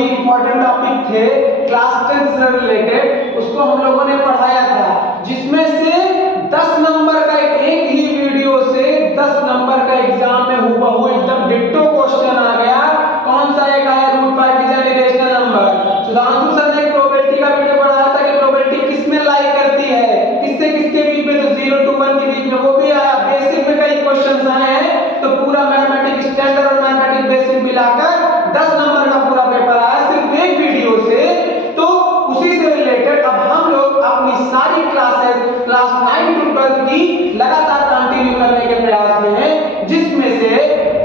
भी important topic थे class 10 से रिलेटेड, उसको हम लोगों ने पढ़ाया था, जिसमें से 10 नंबर का एक ही वीडियो से 10 नंबर का एग्जाम में हूबहू एकदम डिट्टो क्वेश्चन आ गया। कौन सा एक आया, √5 is an irrational number. Sudhanshu sir ने प्रोबेबिलिटी का वीडियो पढ़ाया था कि प्रोबेबिलिटी किस में लाई करती है, किससे किसके बीच में, तो 0 to 1 के बीच में, वो भी आया। बेसिक में कई क्वेश्चंस आए हैं, तो पूरा मैथमेटिक्स स्टैंडर्ड और मैथमेटिक्स बेसिक मिलाकर 10 नंबर का पूरा पेपर आया सिर्फ एक वीडियो से। तो उसी से रिलेटेड अब हम लोग अपनी सारी क्लासेस क्लास 9 to 12 की लगातार कंटिन्यू करने के प्रयास में हैं, जिसमें से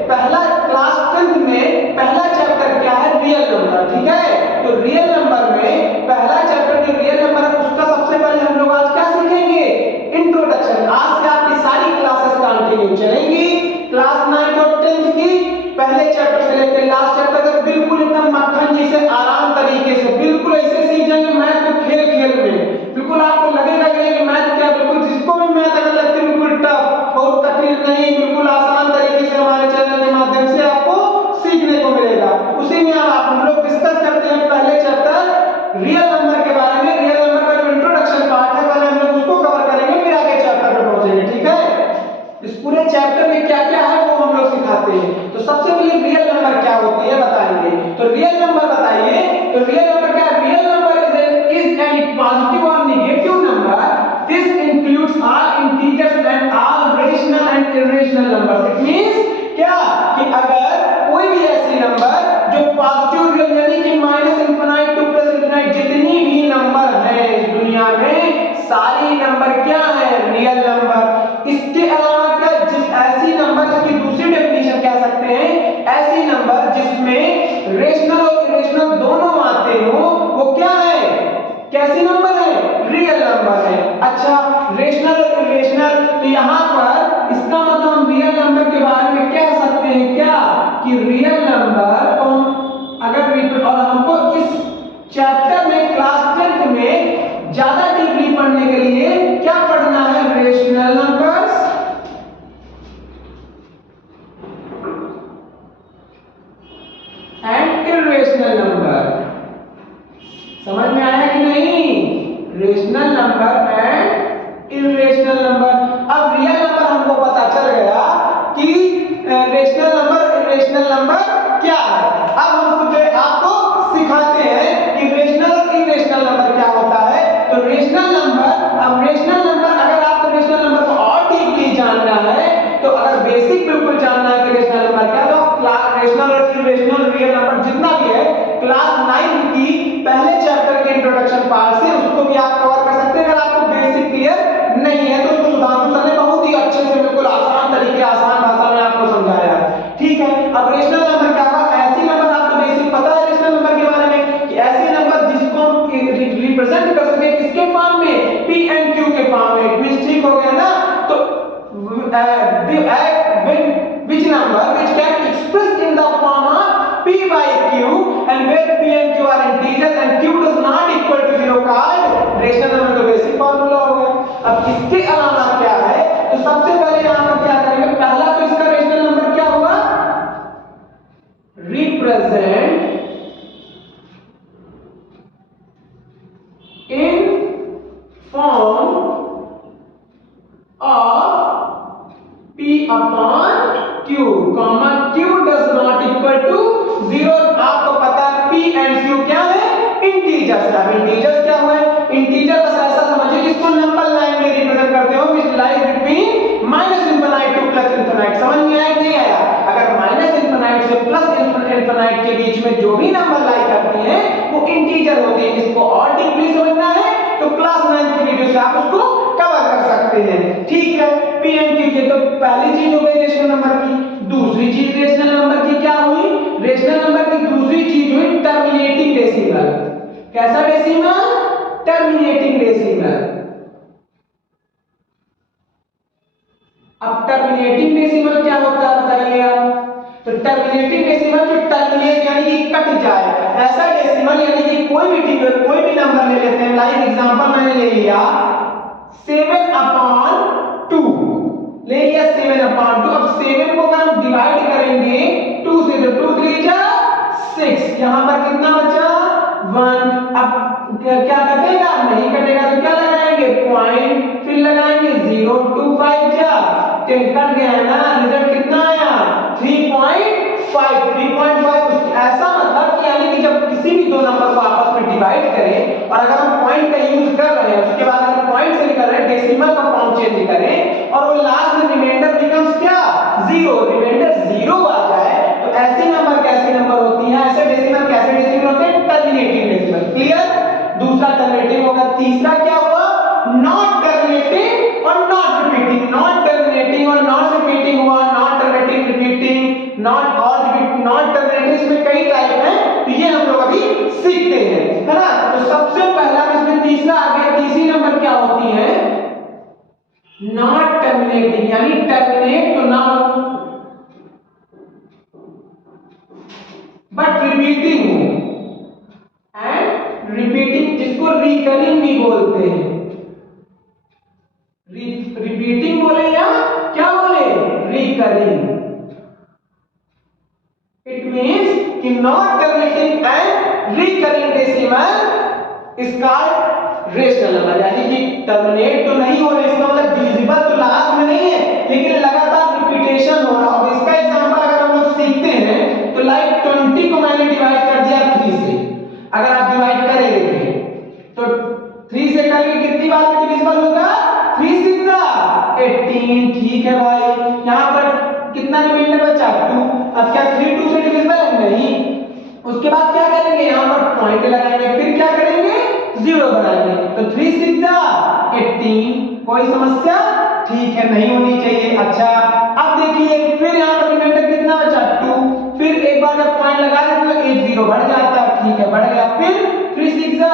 पहला क्लास 10 में पहला चैप्टर क्या है, रियल नंबर। ठीक है, तो रियल नंबर में पहला चैप्टर जो रियल नंबर है उसका सबसे पहले हम लोग आज क्या सीखेंगे, इंट्रोडक्शन। आज से आपकी सारी क्लासेस कंटिन्यू चलेंगी क्लास 9 और 10 की, पहले चैप्टर से लेकर लास्ट चैप्टर तक बिल्कुल एकदम मक्खन जैसे आराम तरीके से, बिल्कुल ऐसे सीख जाएंगे मैथ को खेल खेल में। बिल्कुल आपको लगेगा कि मैथ क्या, बिल्कुल जिसको भी मैथ अगर लगती है बिल्कुल टफ, बहुत कठिन नहीं, बिल्कुल आसान तरीके से हमारे चैनल के माध्यम से आपको सीखने को मिलेगा। उसी में आप हम लोग डिस्कस करते हैं पहले चैप्टर रियल नंबर के बारे में। रियल नंबर का जो इंट्रोडक्शन पार्ट है पहले हम लोग उसको कवर करेंगे, फिर आगे चैप्टर पे पहुंचेंगे। ठीक है, इस पूरे चैप्टर में क्या क्या है वो हम लोग सिखाते हैं। तो सबसे पहले रियल नंबर क्या होती है बताएंगे। तो रियल नंबर बताइए, तो रियल नंबर क्या है, real number is any positive और negative number, this includes all integers and all rational and irrational numbers. It means क्या कि अगर कोई भी ऐसी नंबर जो पॉजिटिव रियल यानी कि -∞ टू +∞ जितनी भी नंबर है इस दुनिया में सारी नंबर क्या है, रियल नंबर। इसके अलावा क्या, जिस ऐसी नंबर, इसकी दूसरी डेफिनेशन कह सकते हैं, ऐसी नंबर जिसमें रेशनल और इरेशनल दोनों आते हो वो क्या है, कैसी नंबर है, रियल नंबर है। अच्छा, रेशनल और इरेशनल, तो यहां पर इसका मतलब हम रियल नंबर के बारे में कह सकते हैं क्या कि रियल नंबर अगर और हमको इस चैप्टर में क्लास 10 में ज्यादा डीपली पढ़ने के लिए क्या पढ़ना है, rational numbers and irrational number. समझ में आया कि नहीं, rational number and irrational number. अब रियल नंबर हमको पता चल गया कि रेशनल नंबर इरेशनल नंबर क्या है। अब हम आपको सिखाते हैं कि रेशनल और इरेशनल नंबर क्या होता है। तो रेशनल नंबर, अब रेशनल नंबर अगर आपको रेशनल नंबर को और डीपली जानना है, तो अगर बेसिक बिल्कुल जानना है कि रेशनल नंबर क्या, तो क्लास रेशनल और इरेशनल रियल नंबर जितना भी है क्लास 9 की पहले चैप्टर के इंट्रोडक्शन पार्ट से उसको भी आप कवर कर सकते हैं। अगर आपको बेसिक क्लियर नहीं है तो उसको सुधांशु सर ने बहुत ही अच्छे से बिल्कुल आसान तरीके, आसान भाषा में आपको समझाया है। ठीक है, अब रेशनल नंबर क्या होगा, ऐसी नंबर आपको बेसिक पता है रेशनल नंबर के बारे में कि ऐसी नंबर जिसको हम रिप्रेजेंट कर सके किसके फॉर्म में, पी एंड क्यू के फॉर्म में। इट मींस ठीक हो गया ना। तो which number which can express in the form of p by q and where p and q are integers and q does not equal to 0 called rational number का basic formula हो गया। अब इसके अलावा क्या है, तो सबसे पहले यहां पर क्या करेंगे, पहला तो इसका रेशनल नंबर क्या होगा, represent in form of p upon q, comma q does not equal to 0। आपको पता है p and q क्या है, इंटीजर्स। अब इंटीजर्स क्या हुए, इंटीजर बस ऐसा समझिए जिसको नंबर लाइन में रिप्रेजेंट करते हो, which lies between -∞ to +∞। समझ में आया कि नहीं आया, अगर -∞ से +∞ के बीच में जो भी नंबर लाई करती हैं वो इंटीजर होती है। इसको और डीपली समझना है तो क्लास 9 की वीडियो से आप उसको कवर कर सकते हैं। ठीक है, p and q की तो पहली चीज हो गई रेशनल नंबर की। दूसरी चीज रेशनल नंबर की क्या हुई, रेशनल नंबर की दूसरी चीज हुई टर्मिनेटिंग डेसिमल। कैसा डेसिमल, टर्मिनेटिंग डेसिमल। अब टर्मिनेटिंग डेसिमल क्या होता है बताइए आप। तो टर्मिनेटिंग डेसिमल जो टर्मिनेट यानी कि कट जाए, ऐसा डेसिमल यानी कि कोई भी नंबर ले लेते हैं। लाइक एग्जांपल मैंने ले लिया 7/2 ले लिया 7/2। अब 7 को अगर हम डिवाइड करेंगे 2 से, तो 2 3 जा 6, 6, यहाँ पर कितना बचा 1। अब क्या कटेगा, नहीं कटेगा तो क्या लगाएंगे, पॉइंट, फिर लगाएंगे 0 2 5 जा 10 कट गया ना, रिजल्ट कितना आया 3.5। 3.5 ऐसा मतलब कि यानी कि जब किसी भी दो नंबर को आपस में डिवाइड करें और अगर हम पॉइंट का यूज कर रहे हैं, उसके बाद अगर पॉइंट से निकल रहे हैं, डेसिमल का फॉर्म चेंज करें और वो लास्ट में रिमाइंडर बिकम्स क्या 0, रिमाइंडर 0 आ जाए, तो ऐसे नंबर कैसे नंबर होती है, ऐसे डेसिमल कैसे डेसिमल होते हैं, टर्मिनेटिंग डेसिमल। क्लियर, दूसरा टर्मिनेटिंग होगा। तीसरा क्या हुआ, नॉट टर्मिनेटिंग और नॉट रिपीटिंग। नॉट टर्मिनेटिंग और नॉट रिपीटिंग हुआ, नॉट टर्मिनेटिंग, रिपीटिंग, नॉट और नॉट टर्मिनेटिंग, इसमें कई टाइप हैं, तो ये हम लोग अभी सीखते हैं, है ना। तो सबसे पहला इसमें तीसरा आ गया, तीसरी नंबर क्या होती है, नॉट टर्मिनेटिंग, यानी टर्मिनेट तो ना हो बट रिपीटिंग हो, एंड रिपीटिंग जिसको रिकरिंग भी बोलते हैं। रिपीटिंग बोले या क्या बोले, रिकरिंग। इट मींस कि not terminating and recurring decimal is called rational number, यानी कि टर्मिनेट तो नहीं हो रहे, इसका मतलब डिविजिबल तो लास्ट में नहीं है, लेकिन लगातार रिपीटेशन हो रहा है। इसका एग्जांपल अगर हम लोग सीखते हैं तो लाइक 20 को मैंने डिवाइड कर दिया 3 से, अगर आप डिवाइड करेंगे तो 3 से करेंगे कितनी बार में डिविजिबल होगा, 3 6 18। ठीक है भाई, यहाँ पर कितना रिमाइंडर बचा 2। अब क्या 3 2 से डिविजिबल है, नहीं। उसके बाद क्या करेंगे, यहाँ पर पॉइंट लगाएंगे, फिर क्या करेंगे 0 बनाएंगे, तो 3 6 18। कोई समस्या, ठीक है, नहीं होनी चाहिए। अच्छा अब देखिए फिर यहाँ पर रिमाइंडर कितना बचा 2, फिर एक बार जब पॉइंट लगा देते तो 1 0 बढ़ जाता है, ठीक है, बढ़ गया। फिर 3 6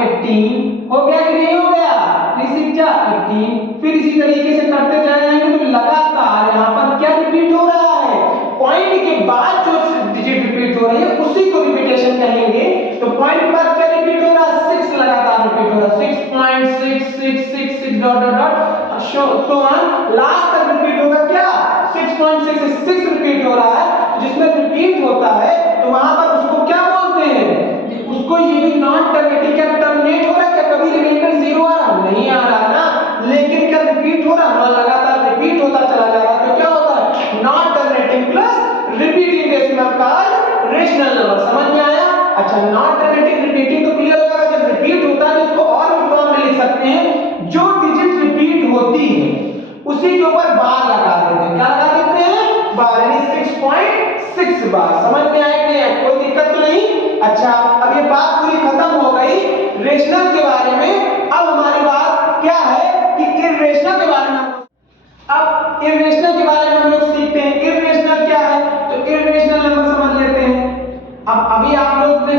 18 हो गया कि नहीं हो गया, 3 6 18। फिर इसी तरीके से करते जाएंगे तो लगातार यहाँ पर क्या रिपीट हो रहा है, पॉइंट के बाद जो डिजिट रिपीट हो रही है उसी को रिपीटेशन कहेंगे। तो पॉइंट के बाद क्या रिपीट हो रहा है, 6 लगातार रिपीट हो रहा है, 6.666 dot dot dot so on, last तक रिपीट होगा क्या 6.66 रिपीट हो रहा है। जिसमें रिपीट होता है तो वहां पर उसको क्या बोलते हैं, उसको ये भी नॉट टर्मिनेटिंग, क्या टर्मिनेट हो रहा है, क्या कभी रिमाइंडर 0 आ रहा, नहीं आ रहा ना, लेकिन क्या रिपीट हो रहा है, लगातार रिपीट होता चला जा रहा है, तो क्या होता है not terminating plus repeating decimal called rational number. समझ में आया। अच्छा नॉट टर्मिनेटिंग रिपीटिंग तो क्लियर होगा, जब रिपीट होता है तो इसको और भी फॉर्म में लिख सकते हैं, जो डिजिट रिपीट होती है उसी के ऊपर बार लगा देते हैं, क्या लगा देते हैं, बार, यानी 6.6 बार। समझ में आया कि नहीं, कोई दिक्कत तो नहीं। अच्छा अब ये बात पूरी खत्म हो गई रेशनल के बारे में। अब हमारी बात क्या है कि इर्रेशनल के बारे में। अब इर्रेशनल के बारे में हम लोग सीखते हैं, इर्रेशनल क्या है, तो इर्रेशनल नंबर समझ लेते हैं। अब अभी आप लोग ने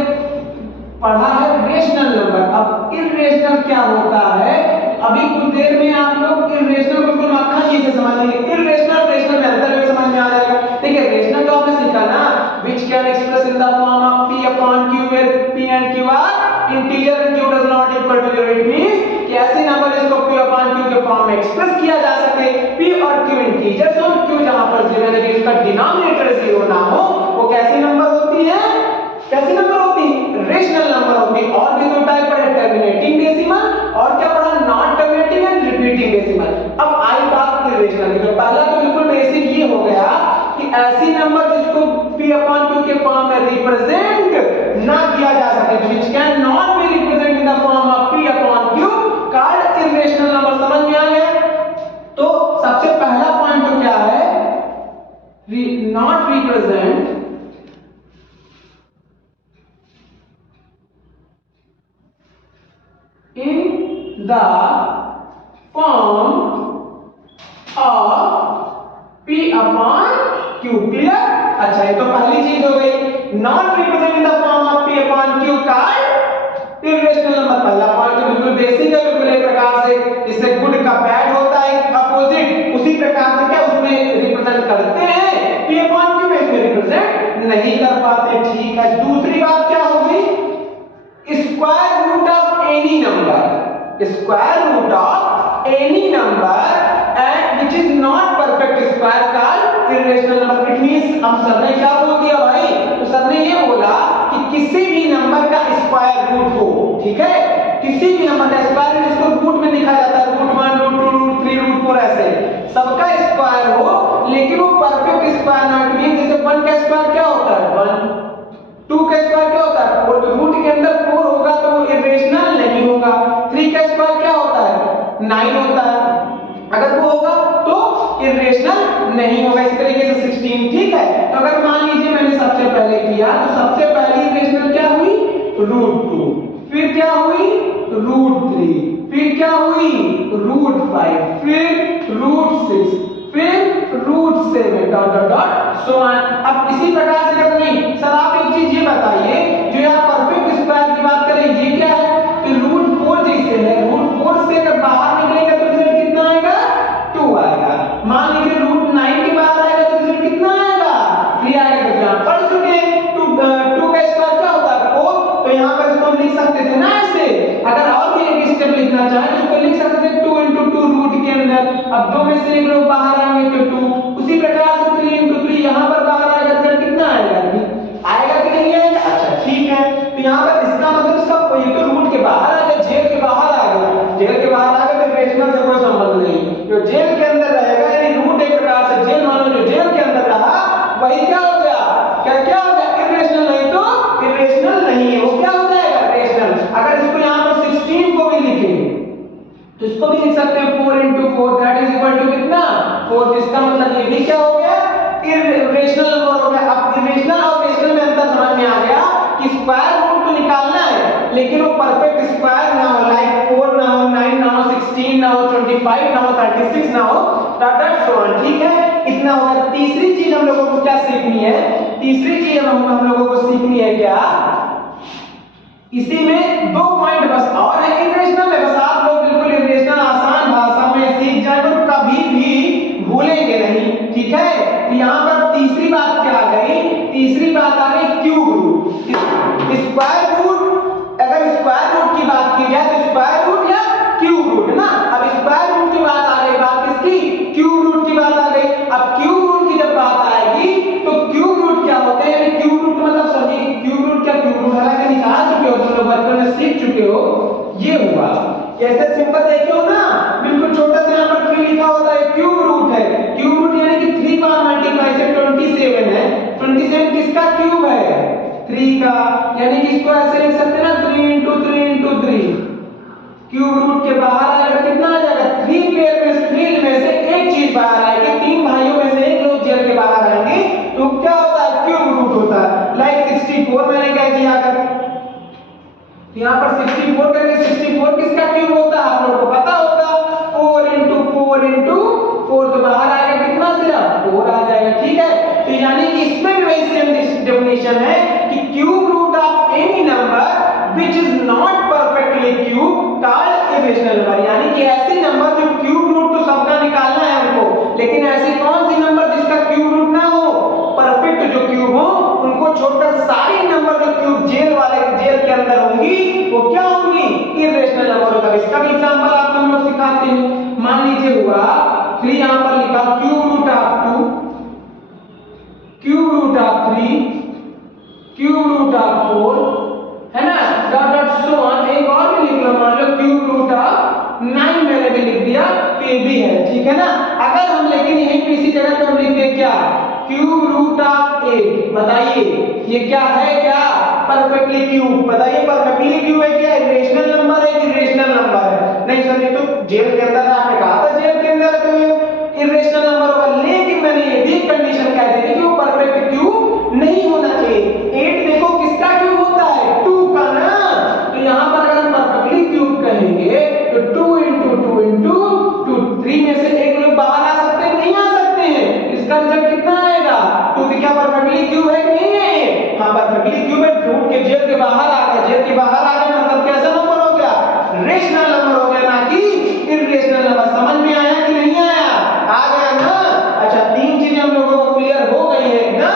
पढ़ा है रेशनल नंबर, अब इर्रेशनल क्या होता है, अभी कुछ देर में आप लोग इर्रेशनल बिल्कुल मक्खन जी से समझ लेंगे। इर्रेशनल रेशनल में अंतर में समझ में आ जाएगा। देखिए रेशनल तो आपने सीखा ना, which can express in the form of p upon q where p and q are integer and q does not equal to 0। it means कि ऐसे नंबर इसको p upon q के फॉर्म में एक्सप्रेस किया जा सके, p और q integers हो, q जहां पर 0 है लेकिन उसका डिनोमिनेटर 0 ना हो, वो कैसी नंबर होती है, कैसी नंबर होती है, रेशनल नंबर होती है। और भी दो टाइप पढ़े, टर्मिनेटिंग डेसिमल और क्या पढ़ा, non terminating and repeating decimal. अब आई बात इर्रेशनल की, तो पहला तो बिल्कुल बेसिक ये हो गया कि ऐसी नंबर जिसको p upon q के फॉर्म में रिप्रेजेंट ना किया जा सके, which can not be represented in the form of p upon q called irrational number। समझ में आ गया। तो सबसे पहला पॉइंट तो क्या है, not represent in the form of p upon q। Clear. अच्छा ये तो पहली चीज हो गई, not represent in the form of p upon q called irrational number. पहला पॉइंट तो बिल्कुल बेसिक है, बिल्कुल एक प्रकार से इससे गुड का बैड होता है अपोजिट, उसी प्रकार से क्या उसमें रिप्रेजेंट करते हैं, p upon q में इसमें रिप्रेजेंट नहीं कर पाते। ठीक है, दूसरी बात क्या होगी, square root of any number, square root of any number and which is not perfect square called irrational number. It means हम सर ने क्या बोल दिया भाई, तो सर ने ये बोला कि किसी भी नंबर का स्क्वायर जिसको रूट में लिखा जाता है, √1 √2 √3 √4 ऐसे सबका स्क्वायर हो, लेकिन वो परफेक्ट स्क्वायर ना, इट मींस जैसे 1 का स्क्वायर क्या होता है 1, 2 का स्क्वायर क्या होता है 4, तो रूट के अंदर 4 होगा तो वो इरेशनल नहीं होगा। 3 का स्क्वायर क्या होता है 9 होता है, अगर वो होगा तो इरेशनल नहीं होगा। इस तरीके से 16, ठीक है। तो अगर मान लीजिए मैंने सबसे पहले किया तो सबसे पहली इरेशनल क्या हुई √2, फिर क्या हुई √3, फिर क्या हुई √5, फिर √6, फिर √7 dot dot dot so on. अब इसी प्रकार से करते नहीं सर, आप एक चीज ये बताइए, जो यहाँ परफेक्ट स्क्वायर की बात करें ये क्या है, तो √4 जैसे है, √4 से अगर बाहर निकलेगा तो रिजल्ट कितना आएगा 2 आएगा। मान लीजिए √9 के बाहर आएगा तो रिजल्ट कितना आएगा 3 आएगा। तो यहाँ पढ़ चुके हैं 2 का स्क्वायर क्या होता है 4, तो यहाँ पर इसको हम लिख सकते थे ना ऐसे। अगर और भी एक स्टेप लिखना चाहे तो इसको लिख सकते थे 2 × 2 रूट के अंदर, अब 2 में से एक लोग बाहर आएंगे तो 2, उसी प्रकार से 3 × 3 यहाँ पर बाहर आएगा रिजल्ट कितना आएगा 3 आएगा कि नहीं आएगा। अच्छा ठीक है, तो यहाँ पर इसका मतलब सब कोई तो रूट के बाहर आ गया, जेल के बाहर आ गया, जेल के बाहर आ गया तो इरेशनल से कोई संबंध नहीं, जो जेल के अंदर रहेगा यानी रूट एक प्रकार से जेल मानो जो जेल के अंदर रहा वही क्या हो गया, क्या हो गया इरेशनल, नहीं तो इरेशनल नहीं है, वो क्या हो जाएगा इरेशनल। अगर इसको यहाँ पर 16 को भी लिखें तो इसको भी लिख सकते हैं 4 × 4 दैट इज इक्वल टू कितना 4, इसका मतलब ये भी क्या हो गया इरेशनल नंबर हो गया। अब इरेशनल और रेशनल में अंतर समझ में आ गया कि स्क्वायर रूट तो निकालना है लेकिन वो परफेक्ट स्क्वायर ना हो, लाइक 4 ना हो, 9 ना हो, 16 ना हो, 25 ना हो, 36 ना हो, डॉट डॉट सो ऑन, ठीक है। इतना होगा। तीसरी चीज हम लोगों को क्या सीखनी है, तीसरी चीज हम लोगों को सीखनी है क्या, इसी में 2 पॉइंट बस और है इरेशनल में, बस आप लोग बिल्कुल इरेशनल आसान भाषा में सीख जाए तो कभी भी भूलेंगे नहीं, ठीक है। तो यहाँ पर तीसरी बात क्या आ गई, तीसरी बात आ गई क्यूब रूट, स्क्वायर रूट। अगर स्क्वायर रूट की बात की जाए तो स्क्वायर रूट या क्यूब रूट ना, अब स्क्वायर रूट की बात आ गई, बात किसकी क्यूब रूट की बात आ गई। अब क्यूब रूट की जब बात आएगी तो क्यूब रूट क्या होते हैं, क्यूब रूट मतलब समझिए क्यूब रूट क्या, क्यूब रूट हालांकि निकाल चुके हो तुम लोग बचपन में सीख चुके हो, ये हुआ कैसे सिंपल देखे हो ना, बिल्कुल छोटा सा यहाँ पर 3 लिखा होता है क्यूब रूट है, क्यूब रूट यानी कि 3 का मल्टीप्लाई से 27 है, 27 किसका क्यूब है 3 का, यानी कि इसको ऐसे लिख सकते हैं ना 3 × 3 × 3, क्यूब रूट के बाहर आएगा कितना आ जाएगा 3 पेयर में से एक चीज बाहर आएगी, 3 भाइयों में से एक लोग जेल के बाहर आएंगे तो क्या होता है क्यूब रूट होता है। लाइक 64 मैंने कह दिया, अगर यहाँ पर 64 करके 64 किसका क्यूब होता है आप लोगों को पता होगा, 4 × 4 × 4 तो बाहर आएगा कितना सिर्फ 4 आ जाएगा, ठीक है। तो यानी कि इसमें भी वही सेम डेफिनेशन है कि cube root of any number which is not perfectly cube called irrational number, यानी कि ऐसे नंबर जो क्यूब रूट तो सबका निकालना है हमको, लेकिन ऐसी कौन सी नंबर जिसका क्यूब रूट ना हो, परफेक्ट जो क्यूब हो उनको छोड़कर सारी नंबर जो क्यूब जेल वाले जेल के अंदर होंगी वो क्या होंगी इरेशनल नंबर होगा। इसका भी एग्जांपल आपको हम लोग सिखाते हैं। मान लीजिए हुआ 3 यहां पर लिखा cube root of 2, cube root of 3, cube root of 4 है ना, डॉट डॉट सो ऑन। एक और भी लिख लो, मान लो क्यूब रूट ऑफ 9 मैंने भी लिख दिया तो ये भी है, ठीक है ना। अगर हम लेकिन यहीं पे इसी जगह पे हम लिखते क्या क्यूब रूट ऑफ 8, बताइए ये क्या है, क्या परफेक्टली क्यूब, बताइए परफेक्टली क्यूब है क्या, इरेशनल नंबर है कि इरेशनल नंबर है, नहीं सर ये तो जेल के अंदर आपने कहा था जेल के अंदर तो इरेशनल नंबर होगा, लेकिन मैंने ये भी कंडीशन कह दी थी कि वो परफेक्ट क्यूब नहीं होना चाहिए। 8 देखो किसका क्यूब होता है 2 का ना, तो यहाँ पर अगर परफेक्टली क्यूब कहेंगे तो 2 × 2 × 2, 3 में से एक लोग बाहर आ सकते हैं नहीं आ सकते हैं, इसका रिजल्ट कितना आएगा 2, क्या परफेक्टली क्यूब है कि नहीं है, हाँ परफेक्टली क्यूब है, रूट के जेल के बाहर आ गया, जेल के बाहर आ गया मतलब कैसा नंबर हो गया रेशनल नंबर हो गया, ना कि इरेशनल नंबर। समझ में आया कि नहीं आया, आ गया ना। अच्छा 3 चीजें हम लोगों को क्लियर हो गई है ना।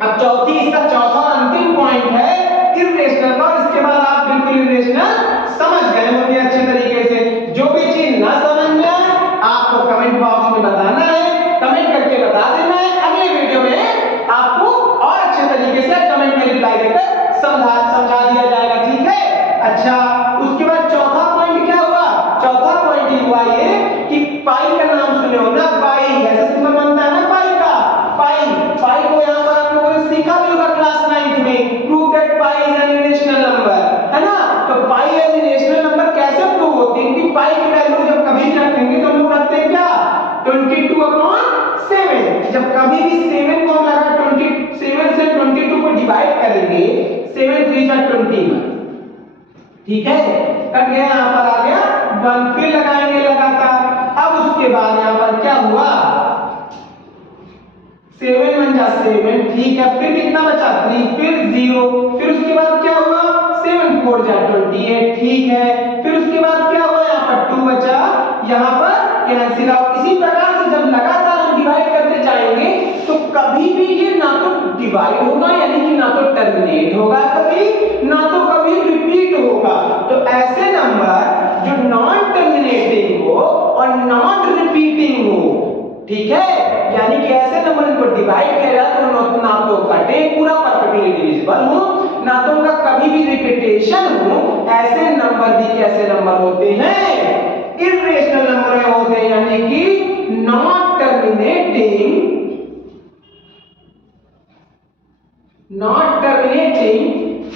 अब चौथी, इसका चौथा अंतिम पॉइंट है इरेशनल का, और इसके बाद आप बिल्कुल इरेशनल समझ गए होंगे अच्छे तरीके से। जो भी चीज ना समझ में आए आपको कमेंट बॉक्स में बताना है, कमेंट करके बता देना है, अगले वीडियो में आपको और अच्छे तरीके से कमेंट में रिप्लाई देकर समझा दिया जाएगा, ठीक है। अच्छा उसके बाद डिवाइड करेंगे 7 3 जा 21, ठीक है, कट गया, यहां पर आ गया 1, फिर लगाएंगे लगातार। अब उसके बाद यहां पर क्या हुआ 7 1 जा 7, ठीक है, फिर कितना बचा 3, फिर 0, फिर उसके बाद क्या हुआ 7 4 जा 28, ठीक है, फिर उसके बाद क्या हुआ यहां पर 2 बचा, यहां पर कैंसिल आउट। इसी प्रकार से जब लगातार हम डिवाइड करते जाएंगे तो कभी भी ये ना तो डिवाइड होगा यानी कि ना तो टर्मिनेट होगा कभी, ना तो कभी रिपीट होगा। तो ऐसे नंबर जो नॉन टर्मिनेटिंग हो और नॉन रिपीटिंग हो, ठीक है, यानी कि ऐसे नंबर को डिवाइड किया तो ना तो कटे पूरा परफेक्टली डिविजिबल हो, ना तो उनका कभी भी रिपीटेशन हो, ऐसे नंबर भी कैसे नंबर होते हैं, इर्रेशनल नंबर होते हैं, यानी कि not terminating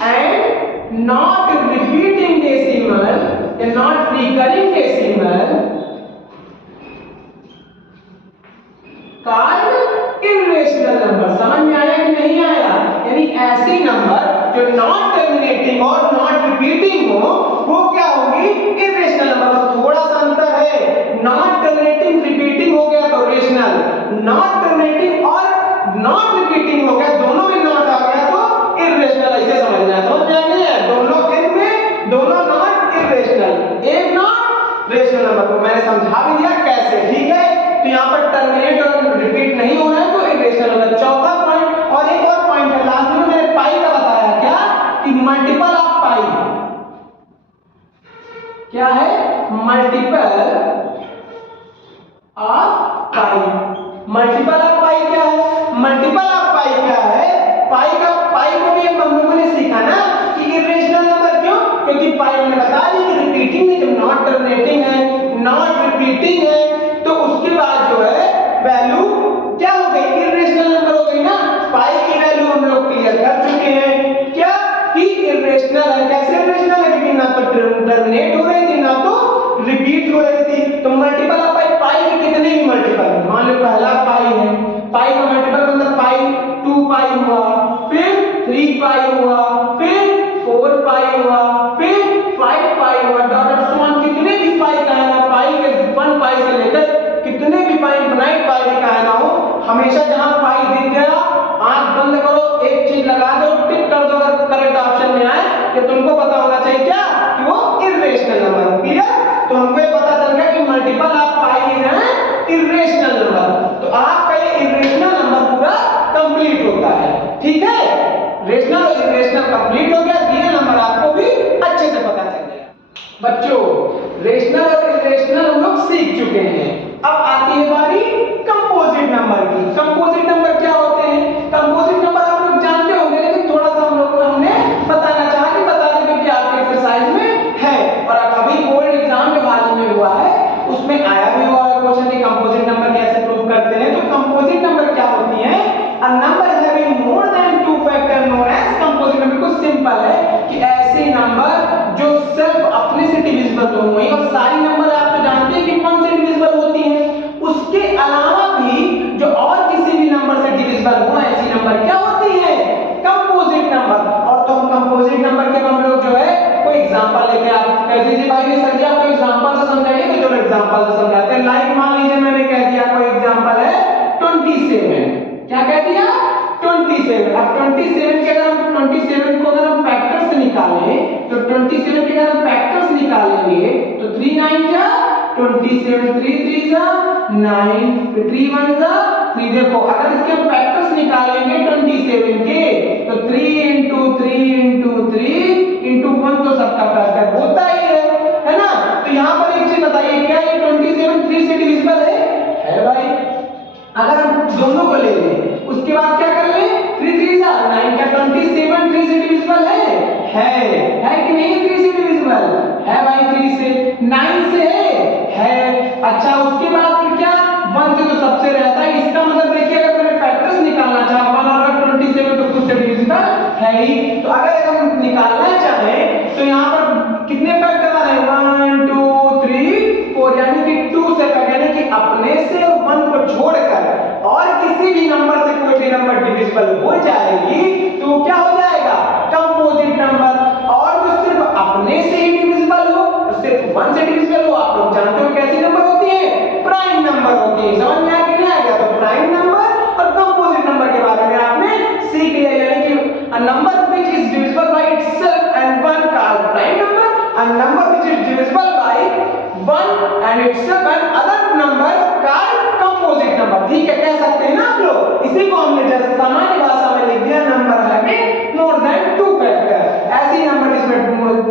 and not repeating decimal या not recurring decimal called irrational number. समझ में आया कि नहीं आया? यानी ऐसे नंबर जो नॉट टर्मिनेटिंग और नॉट रिपीटिंग हो वो क्या होगी, इर्रेशनल नंबर। बस थोड़ा सा अंतर है, नॉट टर्मिनेटिंग रिपीटिंग हो गया तो रेशनल, नॉट टर्मिनेटिंग और नॉट रिपीटिंग हो गया, दोनों में नॉट आ गया तो इर्रेशनल। ऐसे समझना है, समझ में आ गया? दोनों इनमें दोनों नॉट इर्रेशनल, एक नॉट रेशनल नंबर को मैंने समझा भी दिया कैसे, ठीक है। तो यहाँ पर टर्मिनेट और रिपीट नहीं होना है तो इर्रेशनल होगा। चौथा पॉइंट, और एक और पॉइंट है लास्ट में मैंने पाई का बताया, क्या कि मल्टीपल ऑफ पाई क्या है, multiple of pi. Multiple of pi क्या है, मल्टीपल ऑफ पाई क्या है, पाई को भी हम लोगों ने सीखा ना कि इर्रेशनल नंबर क्यों, क्योंकि पाई हमने बता दी कि रिपीटिंग है, जब नॉट टर्मिनेटिंग है नॉट रिपीटिंग है तो उसके बाद जो है वैल्यू क्या हो गई, इर्रेशनल नंबर हो गई ना। पाई की वैल्यू हम लोग क्लियर कर चुके हैं, क्या कि इर्रेशनल है। कैसे इर्रेशनल है, क्योंकि ना तो टर्मिनेट हो रही थी ना तो रिपीट हो रही थी। तो मल्टीपल ऑफ पाई के कितने ही मल्टीपल, मान लो पहला पाई है, पाई का मल्टीपल मतलब पाई 2 पाई हुआ, फिर 3 पाई हुआ, फिर 4 पाई हुआ, फिर 5 पाई हुआ, डॉट समान कितने भी पाई का है ना, पाई के 1 पाई से लेकर कितने भी पाई इनफिनाइट पाई का है ना हो, हमेशा जहां पाई दिख गया आंख बंद करो, एक चीज लगा दो, टिक कर दो अगर करेक्ट ऑप्शन में आए, कि तुमको पता होना चाहिए क्या कि वो इर्रेशनल नंबर। क्लियर? तो हमको ये पता चल गया कि मल्टीपल ऑफ पाई है इर्रेशनल नंबर। तो आपका ये इर्रेशनल नंबर पूरा कंप्लीट होता है, ठीक है। रेशनल और इर्रेशनल कंप्लीट हो गया, रियल नंबर आपको भी अच्छे से पता चल गया। बच्चों रेशनल और इर्रेशनल हम लोग सीख चुके हैं, अब आती है बारी कंपोजिट नंबर की। कंपोजिट नंबर क्या होते हैं, कंपोजिट नंबर आप लोग जानते होंगे, लेकिन थोड़ा सा हम लोग हमने बताना चाहा कि बता दें क्योंकि आपके एक्सरसाइज में है और अभी बोर्ड एग्जाम जो हाल में हुआ है उसमें आया भी हुआ है क्वेश्चन कि कंपोजिट नंबर कैसे प्रूव करते हैं। तो कंपोजिट नंबर क्या होती है, a number having more than 2 factor known as composite number. बिल्कुल सिंपल है कि ऐसे नंबर जो सिर्फ अपने से डिविजिबल तो हुई, और सारी नंबर आप तो जानते हैं कि 1 से डिविजिबल होती हैं, उसके अलावा भी जो और किसी भी नंबर से डिविजिबल हो ऐसी नंबर क्या होती है, कंपोजिट नंबर। और तो हम कंपोजिट नंबर के हम लोग जो है कोई एग्जांपल लेके आप कह दीजिए भाई ने सर जी आपको एग्जांपल से समझाइए, तो चलो एग्जांपल से समझाते हैं। लाइक मान लीजिए मैंने कह दिया कोई एग्जांपल है 27, क्या कह दिया 27। अब 27 के अगर हम 27 को अगर हम फैक्टर से निकालें तो 27 के अगर हम फैक्टर से निकालेंगे तो 3 9 जा 27, 3 3 जा 9, 3 1 जा 3। देखो अगर इसके हम फैक्टर्स निकालेंगे 27 के तो 3 into 3 into 3 into 1 तो सबका फैक्टर होता ही है ना। तो यहाँ पर एक चीज बताइए, क्या ये 27 3 से डिविजिबल है भाई। अगर हम दोनों को ले लें उसके बाद क्या कर लें 3 3 जा 9, क्या 27 3 से डिविजिबल है कि नहीं, 3 से डिविजिबल है भाई, 3 से 9 से है। अच्छा उसके बाद फिर क्या 1 से तो सबसे रहता है, इसका मतलब देखिए अगर मैंने फैक्टर्स निकालना चाहा 1 और 27 तो खुद से डिविजिबल है ही। तो अगर हम निकालना चाहें तो यहाँ पर कितने फैक्टर आ रहे हैं 1 2 3 4, यानी कि 2 से यानी कि अपने से 1 को छोड़कर और किसी भी नंबर से कोई भी नंबर डिविजिबल हो जाएगी तो क्या number which is divisible by itself and 1 called prime number, a number which is divisible by 1 and itself and other numbers called composite number। ठीक है, कह सकते हैं ना आप लोग, इसी को हमने जैसे सामान्य भाषा में लिख दिया number having more than 2 factor. ऐसी नंबर जिसमें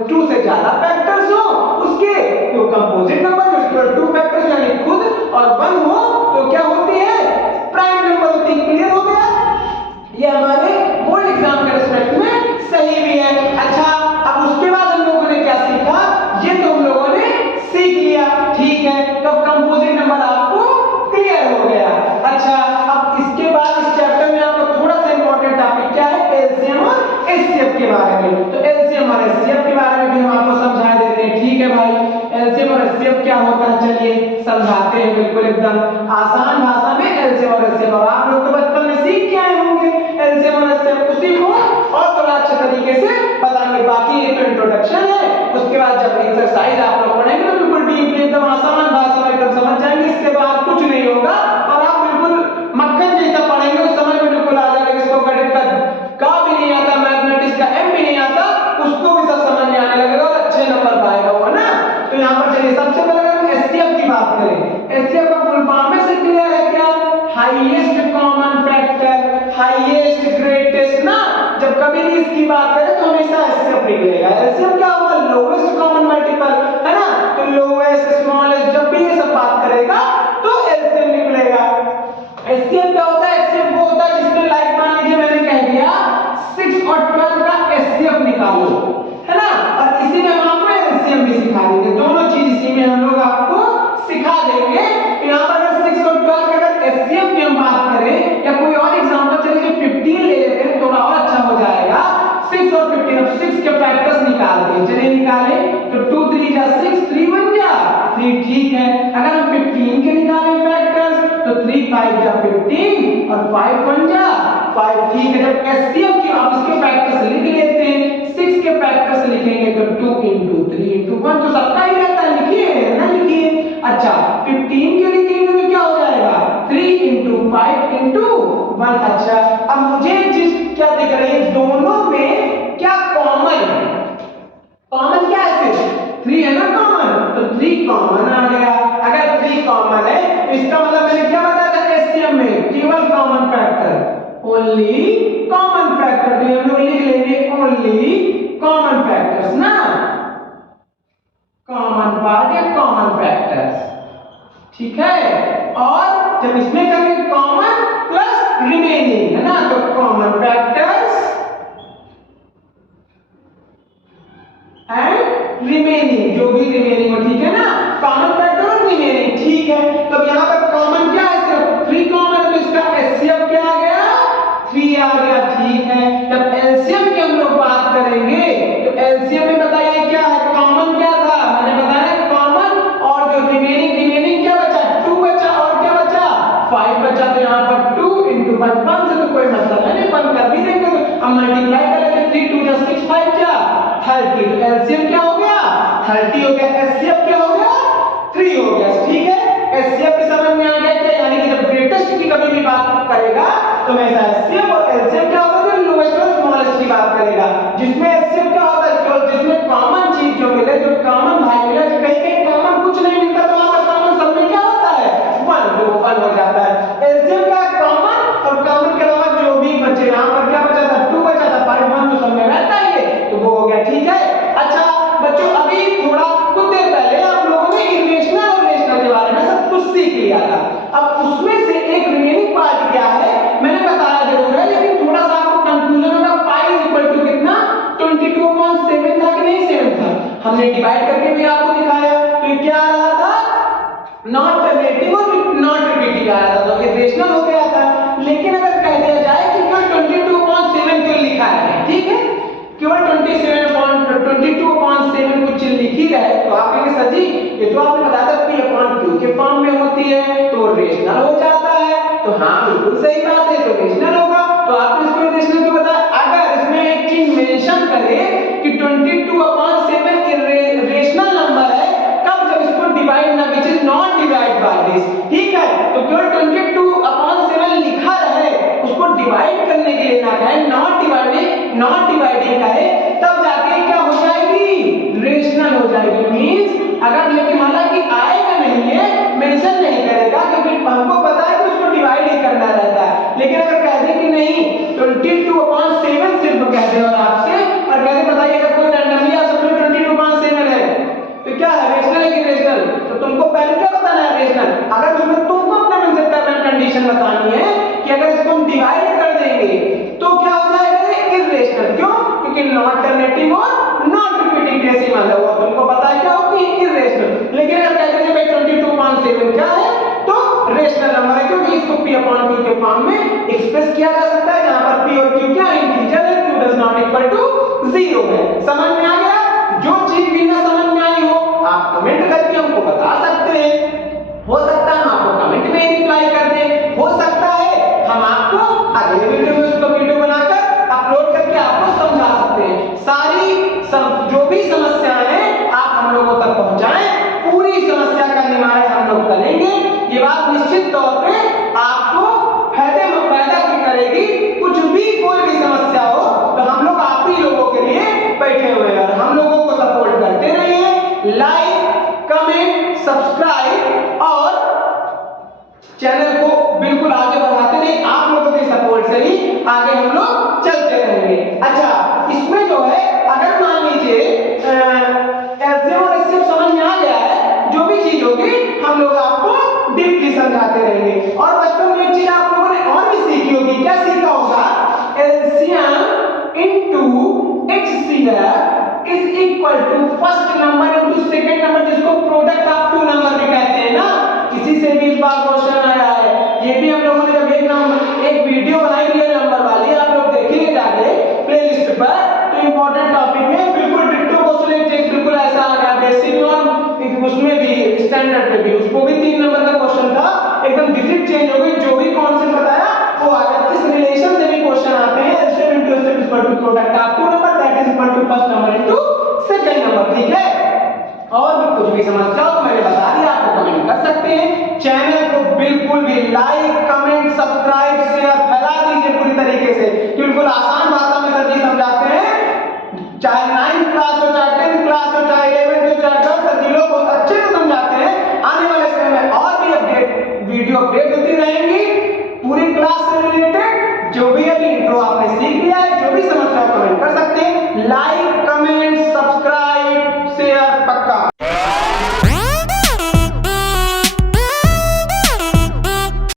2 से ज्यादा फैक्टर्स हो उसके तो कंपोजिट नंबर, जिसके 2 फैक्टर्स यानी खुद और 1 हो तो क्या होती है, प्राइम नंबर होती है। क्लियर हो गया? ये हमारे बोर्ड एग्जाम के रिस्पेक्ट में सही भी है। अच्छा, अब उसके बाद हम लोगों ने क्या सीखा, ये तो हम लोगों ने सीख लिया, ठीक है। तो कंपोजिट नंबर आपको क्लियर हो गया। अच्छा, अब इसके बाद इस चैप्टर में आपको थोड़ा सा इंपॉर्टेंट टॉपिक क्या है, एलसीएम और एचसीएफ के बारे में। तो एलसीएम और एचसीएफ के बारे में भी हम आपको समझा देते हैं, ठीक है भाई। एलसीएम और एचसीएफ क्या होता है, चलिए समझाते हैं बिल्कुल एकदम आसान भाषा में एलसीएम और एचसीएफ। और आप लोग तो बचपन में सीख के आए होंगे एलसीएम और एचसीएफ, उसी को और थोड़ा अच्छे तरीके से बताएंगे। बाकी ये तो इंट्रोडक्शन है, उसके बाद जब एक्सरसाइज आप लोग पढ़ेंगे तो बिल्कुल डीपली एकदम आसान भाषा में एकदम समझ जाएंगे। इसके बाद कुछ नहीं होगा और आप बिल्कुल मक्खन जैसा पढ़ेंगे तो समझ में बिल्कुल आ जाएगा। जिसको गणित का भी नहीं आता, मैथमेटिक्स का एम भी नहीं आता, उसको भी सब समझ में आने लगेगा और अच्छे नंबर पाएगा वो ना। तो यहाँ पर चलिए सबसे पहले हम एचसीएफ की बात करें। एचसीएफ का फुल फॉर्म में से क्लियर है क्या, highest common factor, highest greatest ना। जब कभी भी इसकी बात करें तो हमेशा एचसीएफ निकलेगा। एचसीएफ क्या होगा, लोवेस्ट कॉमन मल्टीपल, है ना। तो लोवेस्ट, स्मॉलेस्ट, जब भी ये सब बात करेगा तो एलसीएम निकलेगा। एचसीएफ क्या होता है, एचसीएफ वो होता है जिसमें लाइक मान लीजिए मैंने कह दिया 6 और 12 का एचसीएफ निकालो, है ना। और इसी में हम आपको एलसीएम भी सिखा देंगे, दोनों चीज इसी में हम लोग आपको सिखा देंगे। यहाँ पर अगर 6 और 12 का अगर एचसीएफ की हम बात करें या कोई और एग्जांपल चलिए 15 ले लेते हैं, थोड़ा और अच्छा हो जाएगा। 6 और 15, अब 6 के फैक्टर्स निकालते हैं, चलिए निकालें। तो 2 3 जा 6, 3 1 जा 3, ठीक है। अगर हम 15 के निकालें फैक्टर्स तो 3 5 जा 15 और 5 1 जा 5, ठीक है। जब एचसीएफ की आप इसके फैक्टर्स लिख लेते हैं, 6 के फैक्टर्स लिखेंगे तो 2 * 3 * 1 तो सबका ही रहता है, लिखिए ना, लिखिए। अच्छा, 15 के लिखेंगे तो क्या हो जाएगा, 3 * 5 * 1। अच्छा, अब मुझे एक चीज क्या दिख रही है, दोनों में क्या कॉमन है, कॉमन क्या है, सिर्फ 3 है ना कॉमन, तो 3 कॉमन आ गया। अगर 3 कॉमन है तो इसका मतलब मैंने क्या बताया था एचसीएफ में, केवल common factor, only common factor. तो हम लोग लिख लेंगे ओनली कॉमन फैक्टर्स ना, कॉमन पार्ट या कॉमन फैक्टर्स, ठीक है। और जब इसमें करेंगे कॉमन प्लस रिमेनिंग, है ना, तो कॉमन फैक्टर्स एंड रिमेनिंग, जो भी रिमेनिंग हो, ठीक है ना, कॉमन फैक्टर और रिमेनिंग, ठीक है। तो यहाँ पर कॉमन क्या है, सिर्फ 3 कॉमन है, तो इसका एचसीएफ क्या आ गया, 3 आ गया, ठीक है। जब एलसीएम की हम लोग बात करेंगे तो एलसीएम में बताइए क्या है, कॉमन क्या था, मैंने बताया कॉमन, और जो रिमेनिंग क्या बचा, 2 बचा, और क्या बचा, 5 बचा। तो यहाँ पर 2 * 5, 1 से तो कोई मतलब है नहीं, 1 कर भी देंगे तो अब मल्टीप्लाई करेंगे, 3 2 जा 6, 5 जा 30। तो एलसीएम क्या हो गया, 30 हो गया। एचसीएफ क्या हो गया, 3 हो गया, ठीक है। एचसीएफ की समझ में आ गया क्या, यानी कि जब ग्रेटेस्ट की कभी भी बात करेगा तो हमेशा एचसीएफ और एलसीएम क्या होगा, जो लोएस्ट और स्मॉलेस्ट की बात करेगा। जिसमें एचसीएफ क्या होता है, जिसमें कॉमन चीज जो मिले, जो कॉमन भाई मिले, कहीं कॉमन कुछ नहीं मिलता तो वहां पर कॉमन सब में क्या होता है, 1, तो 1 हो जाता है। एलसीएम का कॉमन और कॉमन के अलावा जो भी बचे, यहाँ पर क्या बचा था, 2 बचा था, 5 1 तो सब में रहता है, तो वो हो गया, ठीक है। अच्छा बच्चों, अभी थोड़ा कुछ देर पहले आप लोगों ने इरेशनल और रेशनल के बारे में सब कुछ सीख लिया था। अब उसमें से एक रिमेनिंग पार्ट क्या है मैंने बताया जरूर है, लेकिन थोड़ा सा आपको कंफ्यूजन होगा। पाई = कितना, 22/7 था कि नहीं, 7 था। हमने डिवाइड करके भी आपको दिखाया, तो ये क्या आ रहा था, नॉट टर्मिनेटिंग और नॉट रिपीटिंग आ रहा था, तो इरेशनल हो गया था। लेकिन अगर कह दिया जाए कि केवल 22/7 क्यों लिखा है, ठीक है, केवल 22/7 कुछ लिखी रहे, तो आप कहेंगे सर जी ये तो आपने बताया था P/Q के फॉर्म में होती है तो रेशनल हो जाता है। तो हाँ बिल्कुल सही बात है, तो रेशनल होगा। तो आपने इसको रेशनल क्यों बताया, अगर इसमें एक चीज मेंशन करें कि 22/7 रेशनल नंबर है, कब, जब इसको डिवाइड ना, which is not divide by this, ठीक है। तो केवल 22/7 लिखा रहे, उसको डिवाइड करने के लिए ना कहें, नॉट डिवाइड नॉट डिवाइडिंग का है, तब जाके क्या हो जाएगी, रेशनल हो जाएगी। मींस अगर लेकिन हालांकि आएगा नहीं है, मेंशन नहीं करेगा, क्योंकि हमको पता है कि उसको डिवाइड ही करना रहता है। लेकिन अगर कह दे कि नहीं 22/7 सिर्फ कह दे और आपसे और कह दे बताइए अगर कोई रैंडमली आप सब 22/7 है तो क्या है, रेशनल है कि रेशनल? तो तुमको पहले क्या बताना है, रेशनल। अगर उसमें तुमको अपने मन से टर्म एंड कंडीशन बतानी है कि अगर इसको हम डिवाइड कर देंगे तो क्या हो जाएगा, इररेशनल। क्यों? क्योंकि नॉट टर्मिनेटिंग और नॉट रिपीटिंग डेसिमल है, वो तुमको पता है क्या होती है, इररेशनल। लेकिन अगर कहते हैं भाई 22/7 क्या है, तो रेशनल नंबर है, क्योंकि इसको p/q के फॉर्म में एक्सप्रेस किया जा सकता है, जहां पर p और q क्या है, इंटीजर है, q does not equal to 0 है। समझ में आ गया? जो चीज भी ना समझ में आई हो आप कमेंट करके हमको बता सकते हैं। हो सकता है हम आपको कमेंट में रिप्लाई कर दें, हो सकता है हम आपको अगले वीडियो में उसको वीडियो बनाकर अपलोड करके आपको समझा सकते हैं। सारी जो भी समस्याएं हैं आप हम लोगों तक पहुंचाएं, पूरी समस्या का निवारण हम लोग करेंगे। ये बात निश्चित तौर पे आपको फायदा की करेगी। कुछ भी कोई भी समस्या हो तो हम लोग आप ही लोगों के लिए बैठे हुए हैं और हम लोगों को सपोर्ट करते रहिए। लाइक, कमेंट, सब्सक्राइब और चैनल को बिल्कुल आगे बढ़ाते रहिए। आप लोगों के सपोर्ट से ही आगे हम लोग चलते रहेंगे। अच्छा, इसमें जो है अगर मान लीजिए एलसीएम और एचसीएफ समझ में आ गया है, जो भी चीज होगी हम लोग आपको डीपली समझाते रहेंगे। और बचपन में एक चीज आप लोगों ने और भी सीखी होगी, क्या सीखा होगा, LCM into HCF is equal to first number into second number, जिसको प्रोडक्ट ऑफ टू नंबर भी कहते हैं ना। इसी से भी इस बार क्वेश्चन आया है। ये भी हम लोगों ने जब एक वीडियो बनाई रियल नंबर वाली, आप लोग देखिए जाके प्लेलिस्ट पर, तो इंपॉर्टेंट टॉपिक में बिल्कुल डिट्टो क्वेश्चन बिल्कुल ऐसा आ गया, बेसिक और उसमें भी स्टैंडर्ड पे भी, उसको भी 3 नंबर का क्वेश्चन था, एकदम डिजिट चेंज हो गई, जो भी कॉन्सेप्ट बताया वो आ गया। इस रिलेशन से भी क्वेश्चन आते हैं, LCM into HCF is equal to product of two number that is equal to first number into second number. ठीक है, और भी कुछ भी समस्या हो तो मैंने बता दिया, आपको कमेंट कर सकते हैं। चैनल को बिल्कुल भी लाइक, कमेंट, सब्सक्राइब, शेयर